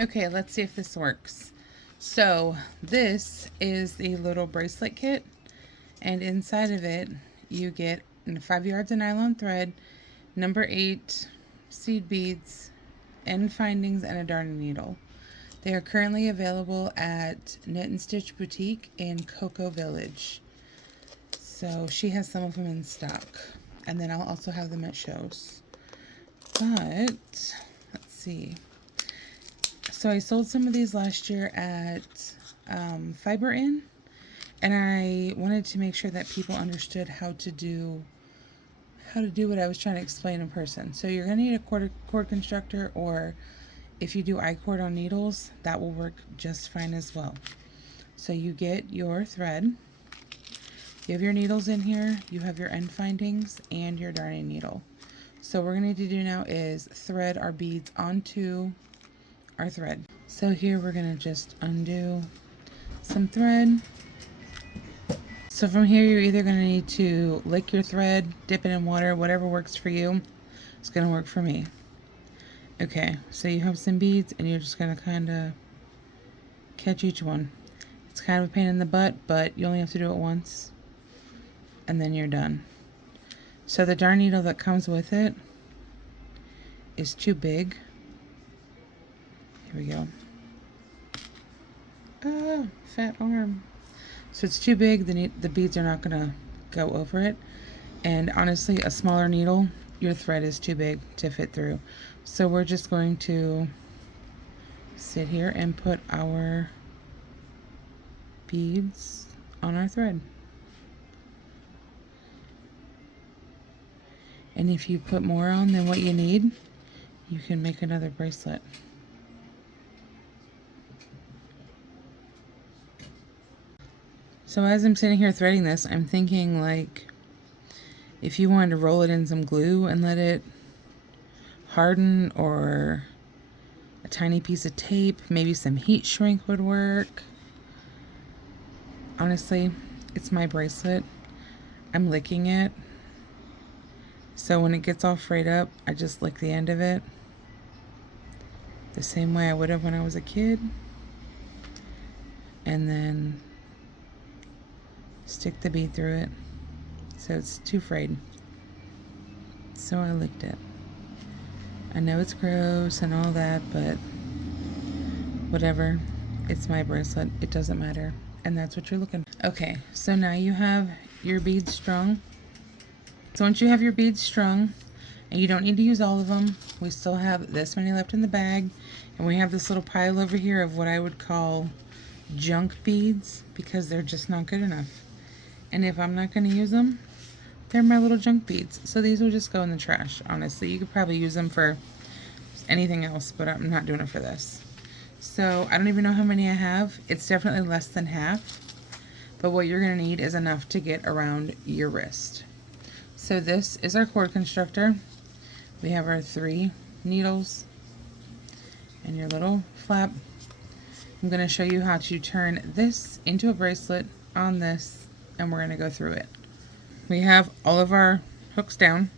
Okay, let's see if this works. So this is the little bracelet kit, and inside of it you get 5 yards of nylon thread, number 8 seed beads, end findings, and a darning needle. They are currently available at Knit and Stitch Boutique in Cocoa Village. So she has some of them in stock, and then I'll also have them at shows. But let's see. So I sold some of these last year at Fiber Inn, and I wanted to make sure that people understood how to do what I was trying to explain in person. So you're going to need a cord constructor, or if you do I-cord on needles, that will work just fine as well. So you get your thread, you have your needles in here, you have your end findings, and your darning needle. So what we're going to need to do now is thread our beads onto our thread. So here we're going to just undo some thread. So from here you're either going to need to lick your thread, dip it in water, whatever works for you. It's going to work for me. Okay, so you have some beads and you're just going to kind of catch each one. It's kind of a pain in the butt, but you only have to do it once and then you're done. So the darn needle that comes with it is too big. Here we go. Ah, fat arm. So it's too big, the beads are not going to go over it. And honestly, a smaller needle, your thread is too big to fit through. So we're just going to sit here and put our beads on our thread. And if you put more on than what you need, you can make another bracelet. So as I'm sitting here threading this, I'm thinking, like, if you wanted to roll it in some glue and let it harden, or a tiny piece of tape, maybe some heat shrink would work. Honestly, it's my bracelet. I'm licking it. So when it gets all frayed up, I just lick the end of it. The same way I would have when I was a kid. And then stick the bead through it so it's too frayed. So I licked it. I know it's gross and all that, but whatever. It's my bracelet. It doesn't matter. And that's what you're looking for. Okay, so now you have your beads strung. So once you have your beads strung, and you don't need to use all of them, we still have this many left in the bag, and we have this little pile over here of what I would call junk beads, because they're just not good enough. And if I'm not going to use them, they're my little junk beads. So these will just go in the trash, honestly. You could probably use them for anything else, but I'm not doing it for this. So I don't even know how many I have. It's definitely less than half. But what you're going to need is enough to get around your wrist. So this is our cord constructor. We have our 3 needles and your little flap. I'm going to show you how to turn this into a bracelet on this, and we're going to go through it. We have all of our hooks down.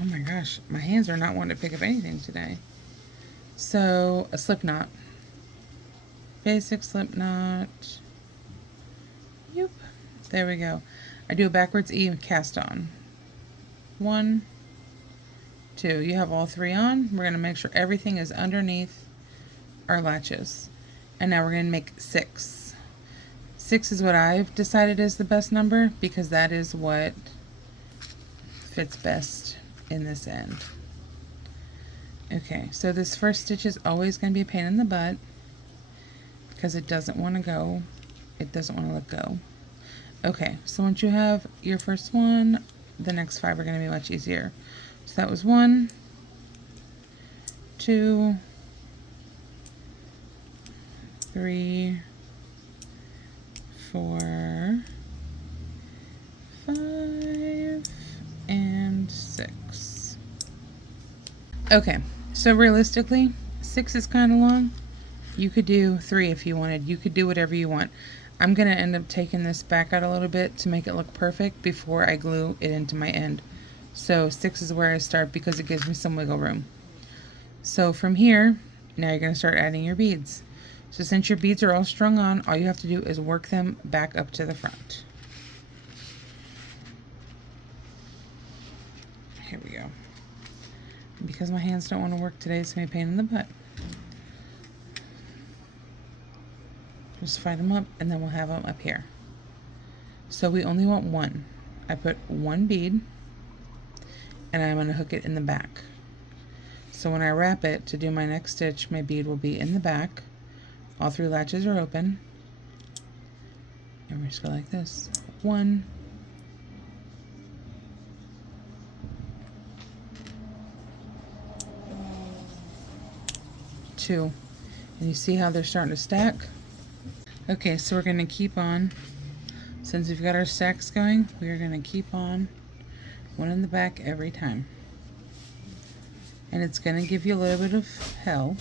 Oh my gosh, my hands are not wanting to pick up anything today. So a slip knot. Basic slip knot. Yep. There we go. I do a backwards E and cast on. 1, 2. You have all 3 on. We're going to make sure everything is underneath our latches. And now we're going to make 6. 6 is what I've decided is the best number, because that is what fits best in this end. Okay, so this first stitch is always going to be a pain in the butt, because it doesn't want to go. It doesn't want to let go. Okay, so once you have your first one, the next 5 are going to be much easier. So that was 1, 2, 3, 4, 5, and 6. Okay, so realistically, 6 is kind of long. You could do 3 if you wanted. You could do whatever you want. I'm going to end up taking this back out a little bit to make it look perfect before I glue it into my end. So 6 is where I start because it gives me some wiggle room. So from here, Now you're going to start adding your beads. So since your beads are all strung on, all you have to do is work them back up to the front. Here we go. Because my hands don't want to work today, it's going to be a pain in the butt. Just fight them up, and then we'll have them up here. So we only want one. I put one bead, and I'm going to hook it in the back. So when I wrap it to do my next stitch, my bead will be in the back. All 3 latches are open. And we're just going like this. 1, 2. And you see how they're starting to stack? Okay, so we're going to keep on. Since we've got our stacks going, we are going to keep on one in the back every time. And it's going to give you a little bit of hell.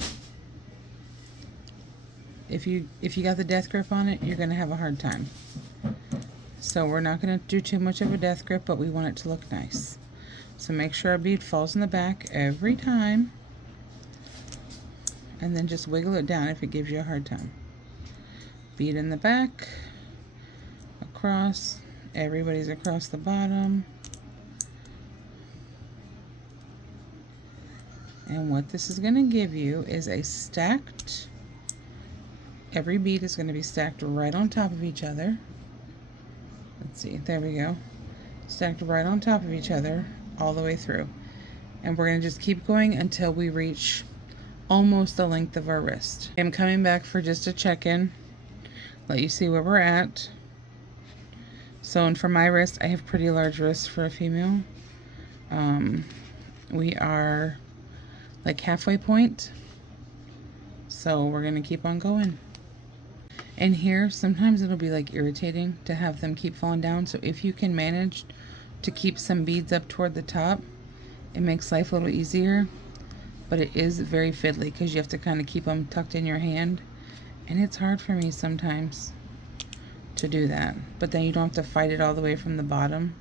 If you got the death grip on it, you're going to have a hard time. So we're not going to do too much of a death grip, but we want it to look nice. So make sure our bead falls in the back every time. And then just wiggle it down if it gives you a hard time. Bead in the back, across, everybody's across the bottom. And what this is going to give you is a stacked, every bead is going to be stacked right on top of each other. Let's see, there we go. Stacked right on top of each other all the way through. And we're going to just keep going until we reach almost the length of our wrist. I'm coming back for just a check-in, let you see where we're at. So, and for my wrist, I have pretty large wrists for a female. We are like halfway point, so we're gonna keep on going. And here, sometimes it'll be like irritating to have them keep falling down, so if you can manage to keep some beads up toward the top, it makes life a little easier. But it is very fiddly because you have to kind of keep them tucked in your hand, and it's hard for me sometimes to do that. But then you don't have to fight it all the way from the bottom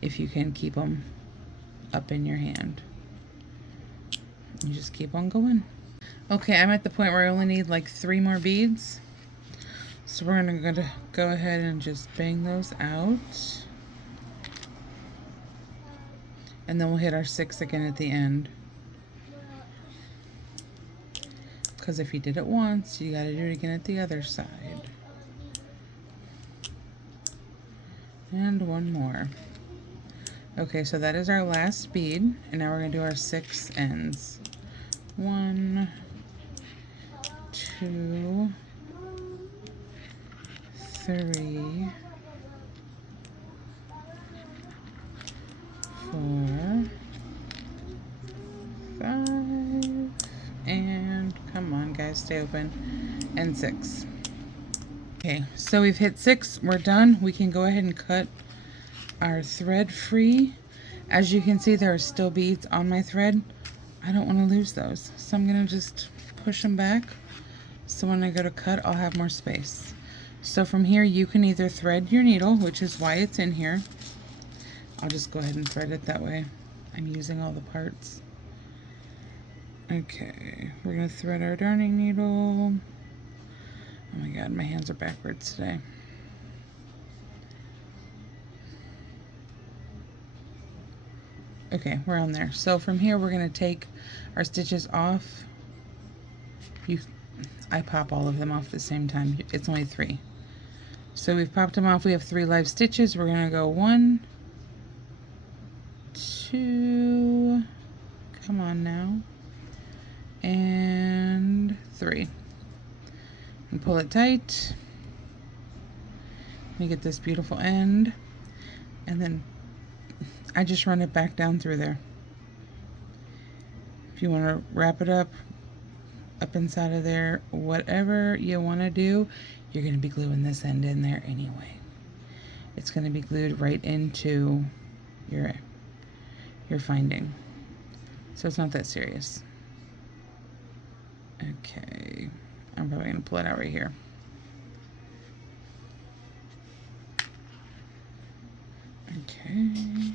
if you can keep them up in your hand. You just keep on going. Okay, I'm at the point where I only need like 3 more beads, so we're gonna go ahead and just bang those out, and then we'll hit our 6 again at the end. Because if you did it once, you got to do it again at the other side. And one more. Okay, so that is our last bead, and now we're going to do our 6 ends. 1, 2, 3, 4, 5, and come on guys, stay open, and 6. Okay, so we've hit 6, we're done. We can go ahead and cut our thread free. As you can see, there are still beads on my thread. I don't want to lose those, so I'm gonna just push them back so when I go to cut, I'll have more space. So from here, you can either thread your needle, which is why it's in here. I'll just go ahead and thread it that way. I'm using all the parts. Okay, we're gonna thread our darning needle. Oh my god, my hands are backwards today. Okay, we're on there. So from here, we're gonna take our stitches off. I pop all of them off at the same time. It's only 3. So we've popped them off. We have 3 live stitches. We're gonna go 1, 2, come on now, and 3. And pull it tight. Let me get this beautiful end, and then I just run it back down through there. If you want to wrap it up inside of there, whatever you want to do, you're going to be gluing this end in there anyway. It's going to be glued right into your finding, so it's not that serious. Okay, I'm probably going to pull it out right here. Okay, I'm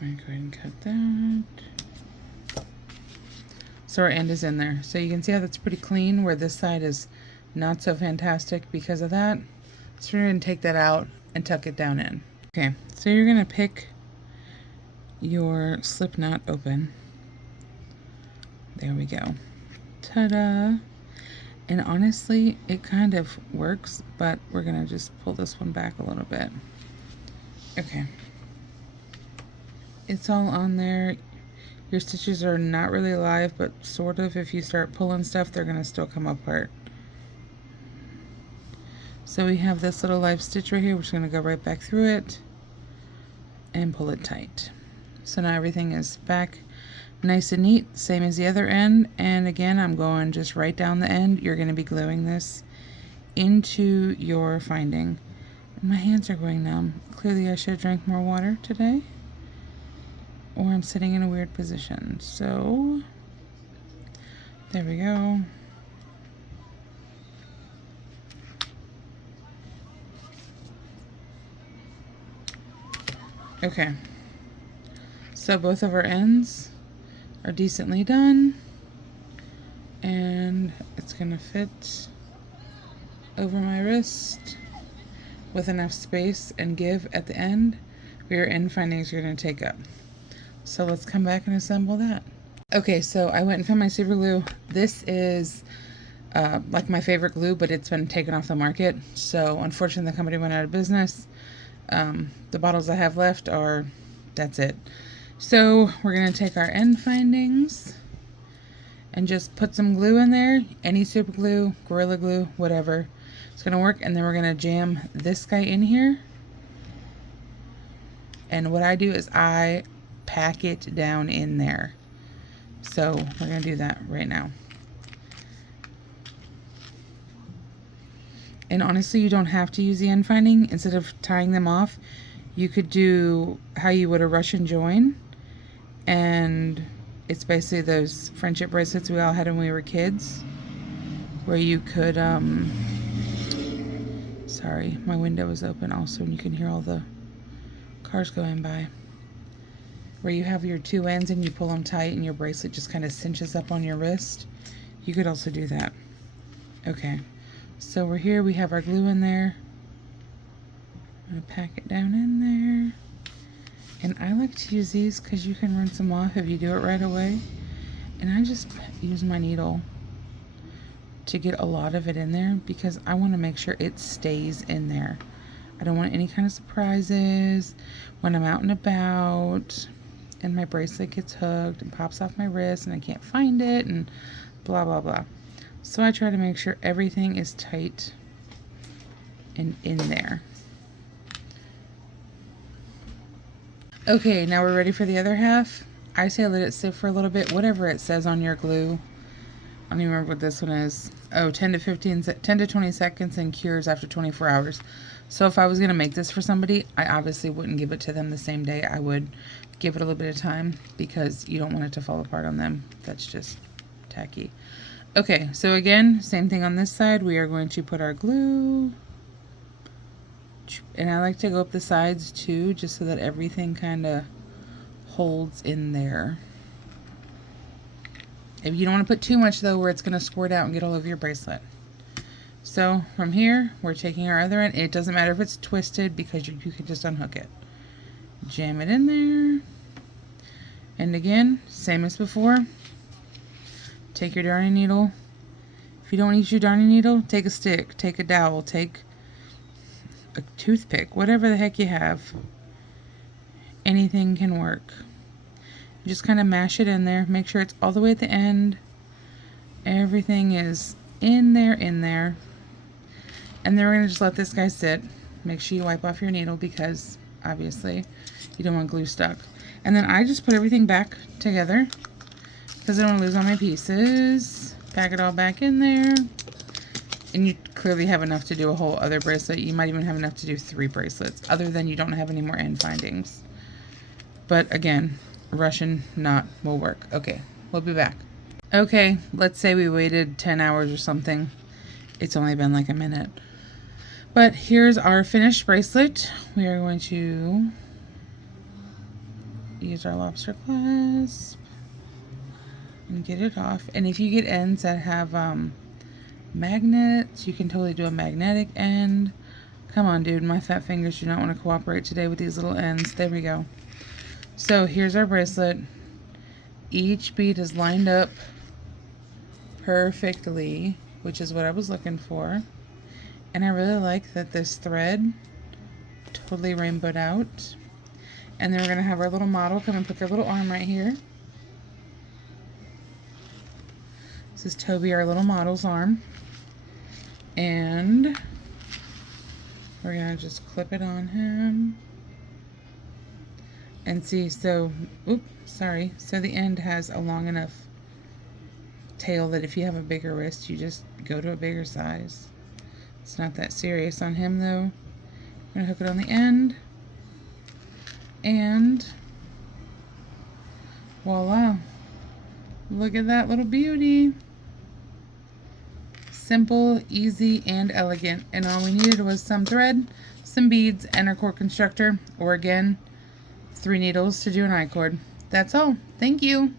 going to go ahead and cut that. So our end is in there. So you can see how that's pretty clean, where this side is not so fantastic because of that. So we're going to take that out and tuck it down in. Okay, so you're going to pick your slip knot open. There we go. Ta-da! And honestly, it kind of works, but we're going to just pull this one back a little bit. Okay. It's all on there. Your stitches are not really alive, but sort of. If you start pulling stuff, they're going to still come apart. So we have this little live stitch right here. We're just going to go right back through it and pull it tight. So now everything is back nice and neat, same as the other end. And again, I'm going just right down the end. You're going to be gluing this into your finding. My hands are going numb. Clearly I should have drank more water today, or I'm sitting in a weird position. So there we go. Okay, so both of our ends are decently done, and it's gonna fit over my wrist with enough space and give at the end where your end findings are gonna take up. So let's come back and assemble that. Okay, so I went and found my super glue. This is like my favorite glue, but it's been taken off the market. So unfortunately the company went out of business. The bottles I have left are, that's it. So we're going to take our end findings and just put some glue in there. Any super glue, Gorilla Glue, whatever. It's going to work. And then we're going to jam this guy in here. And what I do is I pack it down in there. So we're going to do that right now. And honestly, you don't have to use the end finding. Instead of tying them off, you could do how you would a Russian join. And it's basically those friendship bracelets we all had when we were kids, where you could, sorry, my window is open also, and you can hear all the cars going by. Where you have your two ends and you pull them tight and your bracelet just kind of cinches up on your wrist. You could also do that. Okay. So we're here, we have our glue in there. I'm gonna pack it down in there. And I like to use these because you can rinse them off if you do it right away. And I just use my needle to get a lot of it in there because I want to make sure it stays in there. I don't want any kind of surprises when I'm out and about and my bracelet gets hooked and pops off my wrist and I can't find it and blah blah blah. So I try to make sure everything is tight and in there. Okay, now we're ready for the other half. I say let it sit for a little bit, whatever it says on your glue. I don't even remember what this one is. Oh, 10 to 20 seconds and cures after 24 hours. So if I was going to make this for somebody, I obviously wouldn't give it to them the same day. I would give it a little bit of time because you don't want it to fall apart on them. That's just tacky. Okay, so again, same thing on this side. We are going to put our glue. And I like to go up the sides too, just so that everything kind of holds in there. If you don't want to put too much though, where it's going to squirt out and get all over your bracelet. So from here, we're taking our other end. It doesn't matter if it's twisted because you can just unhook it. Jam it in there. And again, same as before. Take your darning needle. If you don't use your darning needle, take a stick, take a dowel, take a toothpick, whatever the heck you have. Anything can work. Just kind of mash it in there. Make sure it's all the way at the end. Everything is in there. And then we're going to just let this guy sit. Make sure you wipe off your needle because obviously you don't want glue stuck. And then I just put everything back together because I don't want to lose all my pieces. Pack it all back in there. And you clearly have enough to do a whole other bracelet. You might even have enough to do 3 bracelets, other than you don't have any more end findings. But again, Russian knot will work. Okay, we'll be back. Okay, let's say we waited 10 hours or something. It's only been like a minute. But here's our finished bracelet. We are going to use our lobster clasp. and get it off. And if you get ends that have magnets, you can totally do a magnetic end. Come on, dude, my fat fingers do not want to cooperate today with these little ends. There we go. So here's our bracelet. Each bead is lined up perfectly, which is what I was looking for. And I really like that this thread totally rainbowed out. And then we're going to have our little model come and put their little arm right here. This is Toby, our little model's arm. And we're going to just clip it on him. And see, so, so the end has a long enough tail that if you have a bigger wrist, you just go to a bigger size. It's not that serious on him though. I'm going to hook it on the end. And voila. Look at that little beauty. Simple, easy, and elegant. And all we needed was some thread, some beads, and our Cord-Constructor, or again, 3 needles to do an I-cord. That's all. Thank you.